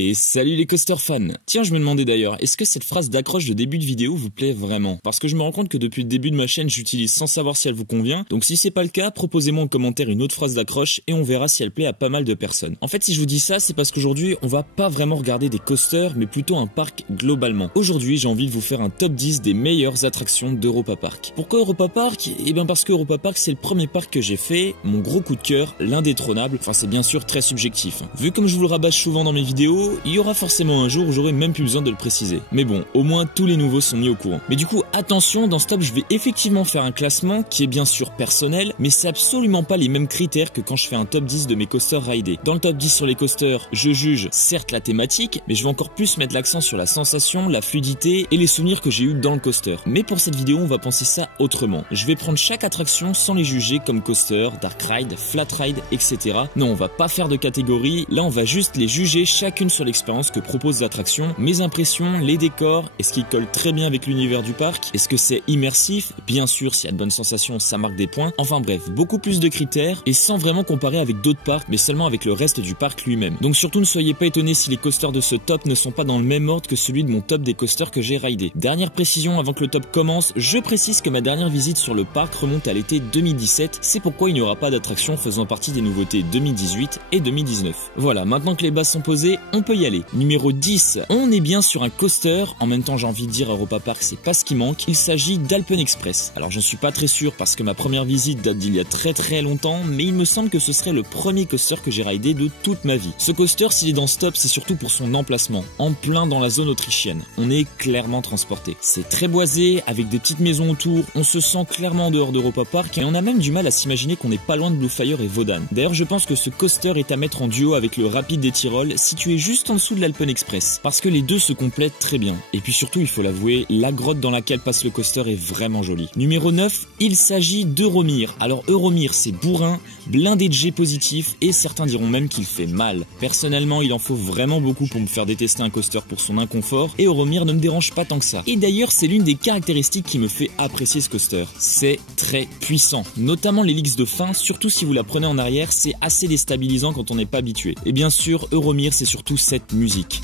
Et salut les coasters fans. Tiens, je me demandais d'ailleurs, est-ce que cette phrase d'accroche de début de vidéo vous plaît vraiment? Parce que je me rends compte que depuis le début de ma chaîne, j'utilise sans savoir si elle vous convient. Donc si c'est pas le cas, proposez-moi en commentaire une autre phrase d'accroche et on verra si elle plaît à pas mal de personnes. En fait, si je vous dis ça, c'est parce qu'aujourd'hui, on va pas vraiment regarder des coasters, mais plutôt un parc globalement. Aujourd'hui, j'ai envie de vous faire un top 10 des meilleures attractions d'Europa Park. Pourquoi Europa Park? Eh bien parce que Europa Park, c'est le premier parc que j'ai fait, mon gros coup de cœur, l'indétrônable. Enfin, c'est bien sûr très subjectif. Vu comme je vous le rabâche souvent dans mes vidéos, il y aura forcément un jour où j'aurai même plus besoin de le préciser. Mais bon, au moins tous les nouveaux sont mis au courant. Mais du coup, attention, dans ce top, je vais effectivement faire un classement qui est bien sûr personnel, mais c'est absolument pas les mêmes critères que quand je fais un top 10 de mes coasters ridés. Dans le top 10 sur les coasters, je juge certes la thématique, mais je vais encore plus mettre l'accent sur la sensation, la fluidité et les souvenirs que j'ai eu dans le coaster. Mais pour cette vidéo, on va penser ça autrement. Je vais prendre chaque attraction sans les juger comme coaster, dark ride, flat ride, etc. Non, on va pas faire de catégorie, là on va juste les juger chacune sur l'expérience que propose l'attraction, mes impressions, les décors, est-ce qu'ils collent très bien avec l'univers du parc, est-ce que c'est immersif, bien sûr s'il y a de bonnes sensations ça marque des points, enfin bref, beaucoup plus de critères et sans vraiment comparer avec d'autres parcs mais seulement avec le reste du parc lui-même. Donc surtout ne soyez pas étonnés si les coasters de ce top ne sont pas dans le même ordre que celui de mon top des coasters que j'ai ridé. Dernière précision avant que le top commence, je précise que ma dernière visite sur le parc remonte à l'été 2017, c'est pourquoi il n'y aura pas d'attraction faisant partie des nouveautés 2018 et 2019. Voilà, maintenant que les bases sont posées, on peut y aller. Numéro 10, on est bien sur un coaster, en même temps j'ai envie de dire Europa Park c'est pas ce qui manque, il s'agit d'Alpen Express. Alors j'en suis pas très sûr parce que ma première visite date d'il y a très longtemps, mais il me semble que ce serait le premier coaster que j'ai ridé de toute ma vie. Ce coaster, s'il est dans ce top, c'est surtout pour son emplacement, en plein dans la zone autrichienne. On est clairement transporté. C'est très boisé, avec des petites maisons autour, on se sent clairement en dehors d'Europa Park et on a même du mal à s'imaginer qu'on n'est pas loin de Bluefire et Wodan. D'ailleurs je pense que ce coaster est à mettre en duo avec le Rapide des Tyrol, situé juste en dessous de l'Alpen Express, parce que les deux se complètent très bien. Et puis surtout, il faut l'avouer, la grotte dans laquelle passe le coaster est vraiment jolie. Numéro 9, il s'agit d'Euromir. Alors Euromir, c'est bourrin, blindé de G positif, et certains diront même qu'il fait mal. Personnellement, il en faut vraiment beaucoup pour me faire détester un coaster pour son inconfort, et Euromir ne me dérange pas tant que ça. Et d'ailleurs, c'est l'une des caractéristiques qui me fait apprécier ce coaster. C'est très puissant, notamment l'hélice de fin, surtout si vous la prenez en arrière, c'est assez déstabilisant quand on n'est pas habitué. Et bien sûr, Euromir, c'est surtout cette musique.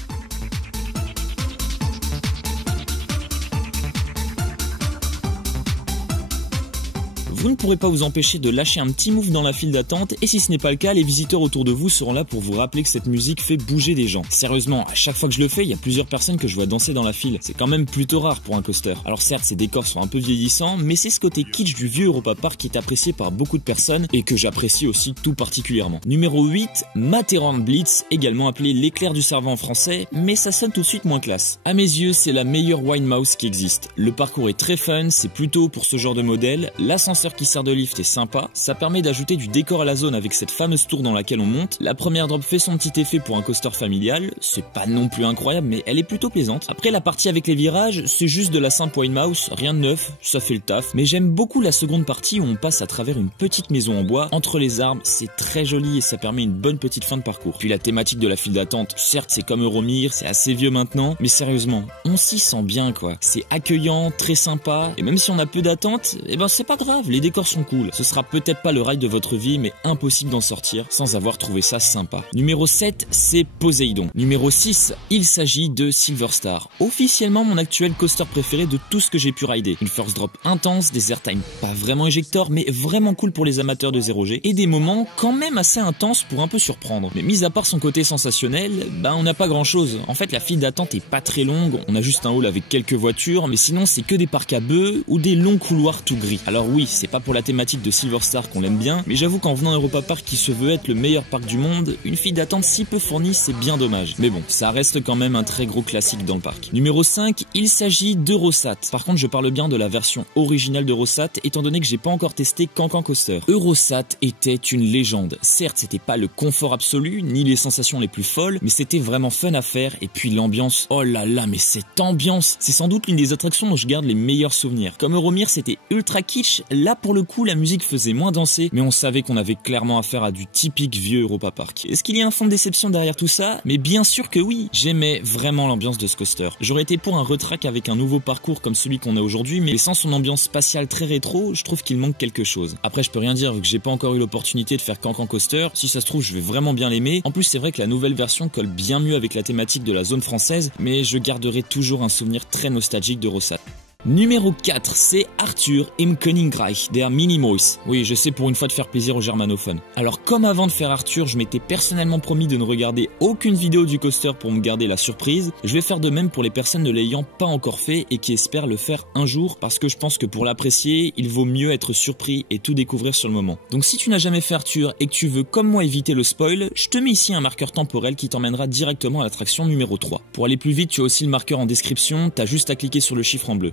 Vous ne pourrez pas vous empêcher de lâcher un petit move dans la file d'attente et si ce n'est pas le cas, les visiteurs autour de vous seront là pour vous rappeler que cette musique fait bouger des gens. Sérieusement, à chaque fois que je le fais, il y a plusieurs personnes que je vois danser dans la file. C'est quand même plutôt rare pour un coaster. Alors certes, ces décors sont un peu vieillissants, mais c'est ce côté kitsch du vieux Europa Park qui est apprécié par beaucoup de personnes et que j'apprécie aussi tout particulièrement. Numéro 8, Matterhorn Blitz, également appelé l'éclair du cerveau en français, mais ça sonne tout de suite moins classe. À mes yeux, c'est la meilleure Wine Mouse qui existe. Le parcours est très fun, c'est plutôt pour ce genre de modèle. L'ascenseur qui sert de lift est sympa, ça permet d'ajouter du décor à la zone avec cette fameuse tour dans laquelle on monte. La première drop fait son petit effet pour un coaster familial, c'est pas non plus incroyable mais elle est plutôt plaisante. Après la partie avec les virages, c'est juste de la simple Wine Mouse, rien de neuf, ça fait le taf, mais j'aime beaucoup la seconde partie où on passe à travers une petite maison en bois, entre les arbres, c'est très joli et ça permet une bonne petite fin de parcours. Puis la thématique de la file d'attente, certes c'est comme Euromir, c'est assez vieux maintenant, mais sérieusement, on s'y sent bien quoi, c'est accueillant, très sympa, et même si on a peu d'attente, eh ben c'est pas grave, les décors sont cool. Ce sera peut-être pas le ride de votre vie, mais impossible d'en sortir sans avoir trouvé ça sympa. Numéro 7, c'est Poséidon. Numéro 6, il s'agit de Silver Star. Officiellement mon actuel coaster préféré de tout ce que j'ai pu rider. Une first drop intense, des airtime pas vraiment éjector, mais vraiment cool pour les amateurs de 0G, et des moments quand même assez intenses pour un peu surprendre. Mais mis à part son côté sensationnel, on n'a pas grand chose. En fait, la file d'attente est pas très longue, on a juste un hall avec quelques voitures, mais sinon c'est que des parcs à bœufs ou des longs couloirs tout gris. Alors oui, c'est pas pour la thématique de Silver Star qu'on l'aime bien, mais j'avoue qu'en venant à Europa Park qui se veut être le meilleur parc du monde, une file d'attente si peu fournie, c'est bien dommage. Mais bon, ça reste quand même un très gros classique dans le parc. Numéro 5, il s'agit d'Eurosat. Par contre, je parle bien de la version originale d'Eurosat, étant donné que j'ai pas encore testé Cancan Coaster. Eurosat était une légende. Certes, c'était pas le confort absolu, ni les sensations les plus folles, mais c'était vraiment fun à faire, et puis l'ambiance, oh là là, mais cette ambiance, c'est sans doute l'une des attractions dont je garde les meilleurs souvenirs. Comme Euromir, c'était ultra kitsch, là pour le coup la musique faisait moins danser, mais on savait qu'on avait clairement affaire à du typique vieux Europa Park. Est-ce qu'il y a un fond de déception derrière tout ça? Mais bien sûr que oui. J'aimais vraiment l'ambiance de ce coaster. J'aurais été pour un retrack avec un nouveau parcours comme celui qu'on a aujourd'hui, mais sans son ambiance spatiale très rétro, je trouve qu'il manque quelque chose. Après je peux rien dire vu que j'ai pas encore eu l'opportunité de faire Cancan Coaster. Si ça se trouve je vais vraiment bien l'aimer. En plus c'est vrai que la nouvelle version colle bien mieux avec la thématique de la zone française, mais je garderai toujours un souvenir très nostalgique de Rossat. Numéro 4, c'est Arthur im Königreich der Minimoys. Oui, je sais, pour une fois de faire plaisir aux germanophones. Alors comme avant de faire Arthur, je m'étais personnellement promis de ne regarder aucune vidéo du coaster pour me garder la surprise. Je vais faire de même pour les personnes ne l'ayant pas encore fait et qui espèrent le faire un jour, parce que je pense que pour l'apprécier, il vaut mieux être surpris et tout découvrir sur le moment. Donc si tu n'as jamais fait Arthur et que tu veux comme moi éviter le spoil, je te mets ici un marqueur temporel qui t'emmènera directement à l'attraction numéro 3. Pour aller plus vite, tu as aussi le marqueur en description, t'as juste à cliquer sur le chiffre en bleu.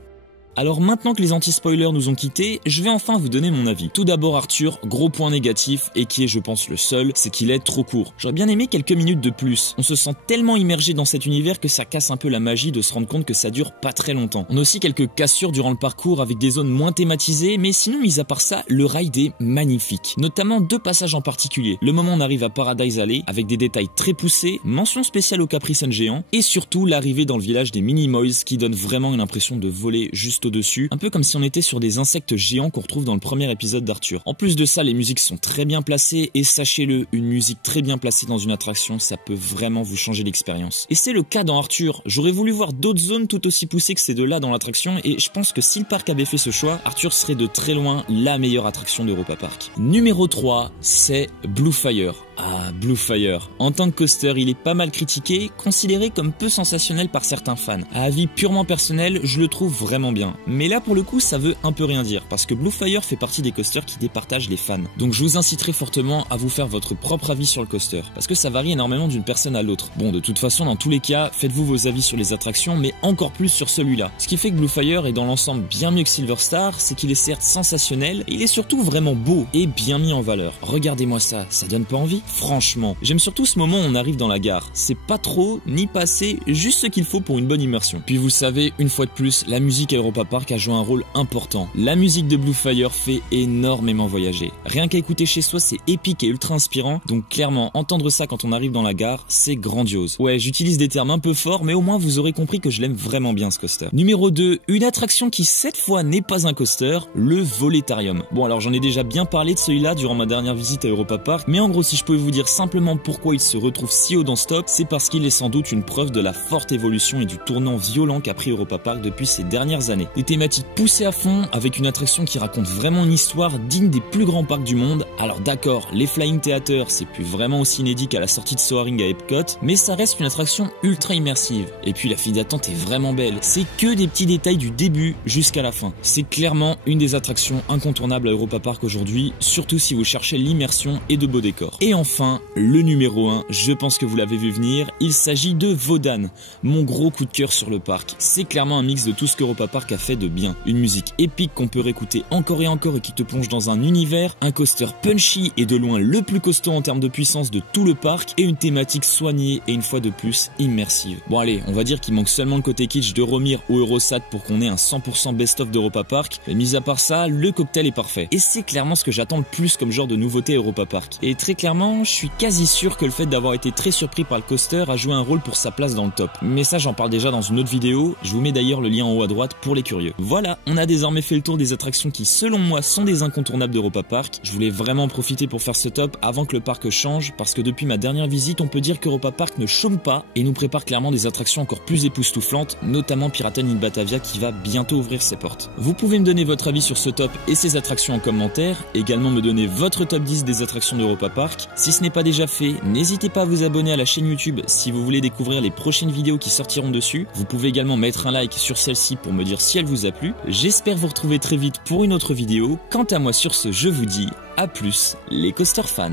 Alors maintenant que les anti-spoilers nous ont quittés, je vais enfin vous donner mon avis. Tout d'abord Arthur, gros point négatif, et qui est je pense le seul, c'est qu'il est trop court. J'aurais bien aimé quelques minutes de plus. On se sent tellement immergé dans cet univers que ça casse un peu la magie de se rendre compte que ça dure pas très longtemps. On a aussi quelques cassures durant le parcours avec des zones moins thématisées, mais sinon mis à part ça, le ride est magnifique. Notamment deux passages en particulier. Le moment où on arrive à Paradise Alley, avec des détails très poussés, mention spéciale au Capri Sun géant, et surtout l'arrivée dans le village des Minimoys qui donne vraiment une impression de voler juste au-dessus, un peu comme si on était sur des insectes géants qu'on retrouve dans le premier épisode d'Arthur. En plus de ça, les musiques sont très bien placées et sachez-le, une musique très bien placée dans une attraction, ça peut vraiment vous changer l'expérience. Et c'est le cas dans Arthur. J'aurais voulu voir d'autres zones tout aussi poussées que ces deux-là dans l'attraction et je pense que si le parc avait fait ce choix, Arthur serait de très loin la meilleure attraction d'Europa Park. Numéro 3, c'est Blue Fire. Ah, Blue Fire. En tant que coaster, il est pas mal critiqué, considéré comme peu sensationnel par certains fans. À avis purement personnel, je le trouve vraiment bien. Mais là, pour le coup, ça veut un peu rien dire, parce que Blue Fire fait partie des coasters qui départagent les fans. Donc je vous inciterai fortement à vous faire votre propre avis sur le coaster, parce que ça varie énormément d'une personne à l'autre. Bon, de toute façon, dans tous les cas, faites-vous vos avis sur les attractions, mais encore plus sur celui-là. Ce qui fait que Blue Fire est dans l'ensemble bien mieux que Silver Star, c'est qu'il est certes sensationnel, et il est surtout vraiment beau et bien mis en valeur. Regardez-moi ça, ça donne pas envie? Franchement, j'aime surtout ce moment où on arrive dans la gare. C'est pas trop, ni pas assez, juste ce qu'il faut pour une bonne immersion. Puis vous savez, une fois de plus, la musique à Europa Park a joué un rôle important. La musique de Blue Fire fait énormément voyager. Rien qu'à écouter chez soi, c'est épique et ultra inspirant, donc clairement, entendre ça quand on arrive dans la gare, c'est grandiose. Ouais, j'utilise des termes un peu forts, mais au moins vous aurez compris que je l'aime vraiment bien ce coaster. Numéro 2, une attraction qui cette fois n'est pas un coaster, le Voletarium. Bon alors j'en ai déjà bien parlé de celui-là durant ma dernière visite à Europa Park, mais en gros si je pouvais vous dire simplement pourquoi il se retrouve si haut dans ce top, c'est parce qu'il est sans doute une preuve de la forte évolution et du tournant violent qu'a pris Europa Park depuis ces dernières années. Des thématiques poussées à fond, avec une attraction qui raconte vraiment une histoire digne des plus grands parcs du monde. Alors d'accord, les Flying Theater, c'est plus vraiment aussi inédit qu'à la sortie de Soaring à Epcot, mais ça reste une attraction ultra immersive. Et puis la file d'attente est vraiment belle. C'est que des petits détails du début jusqu'à la fin. C'est clairement une des attractions incontournables à Europa Park aujourd'hui, surtout si vous cherchez l'immersion et de beaux décors. Et enfin, le numéro 1, je pense que vous l'avez vu venir, il s'agit de Wodan, mon gros coup de cœur sur le parc. C'est clairement un mix de tout ce qu'Europa Park a fait de bien. Une musique épique qu'on peut réécouter encore et encore et qui te plonge dans un univers, un coaster punchy et de loin le plus costaud en termes de puissance de tout le parc et une thématique soignée et une fois de plus immersive. Bon allez, on va dire qu'il manque seulement le côté kitsch de Romir ou Eurosat pour qu'on ait un 100% best-of d'Europa Park, mais mis à part ça, le cocktail est parfait. Et c'est clairement ce que j'attends le plus comme genre de nouveauté à Europa Park. Et très clairement, je suis quasi sûr que le fait d'avoir été très surpris par le coaster a joué un rôle pour sa place dans le top. Mais ça j'en parle déjà dans une autre vidéo, je vous mets d'ailleurs le lien en haut à droite pour les curieux. Voilà, on a désormais fait le tour des attractions qui selon moi sont des incontournables d'Europa Park. Je voulais vraiment profiter pour faire ce top avant que le parc change, parce que depuis ma dernière visite on peut dire qu'Europa Park ne chôme pas et nous prépare clairement des attractions encore plus époustouflantes, notamment Piraten in Batavia qui va bientôt ouvrir ses portes. Vous pouvez me donner votre avis sur ce top et ses attractions en commentaire, également me donner votre top 10 des attractions d'Europa Park. Si ce n'est pas déjà fait, n'hésitez pas à vous abonner à la chaîne YouTube si vous voulez découvrir les prochaines vidéos qui sortiront dessus. Vous pouvez également mettre un like sur celle-ci pour me dire si elle vous a plu. J'espère vous retrouver très vite pour une autre vidéo. Quant à moi sur ce, je vous dis à plus les coaster fans.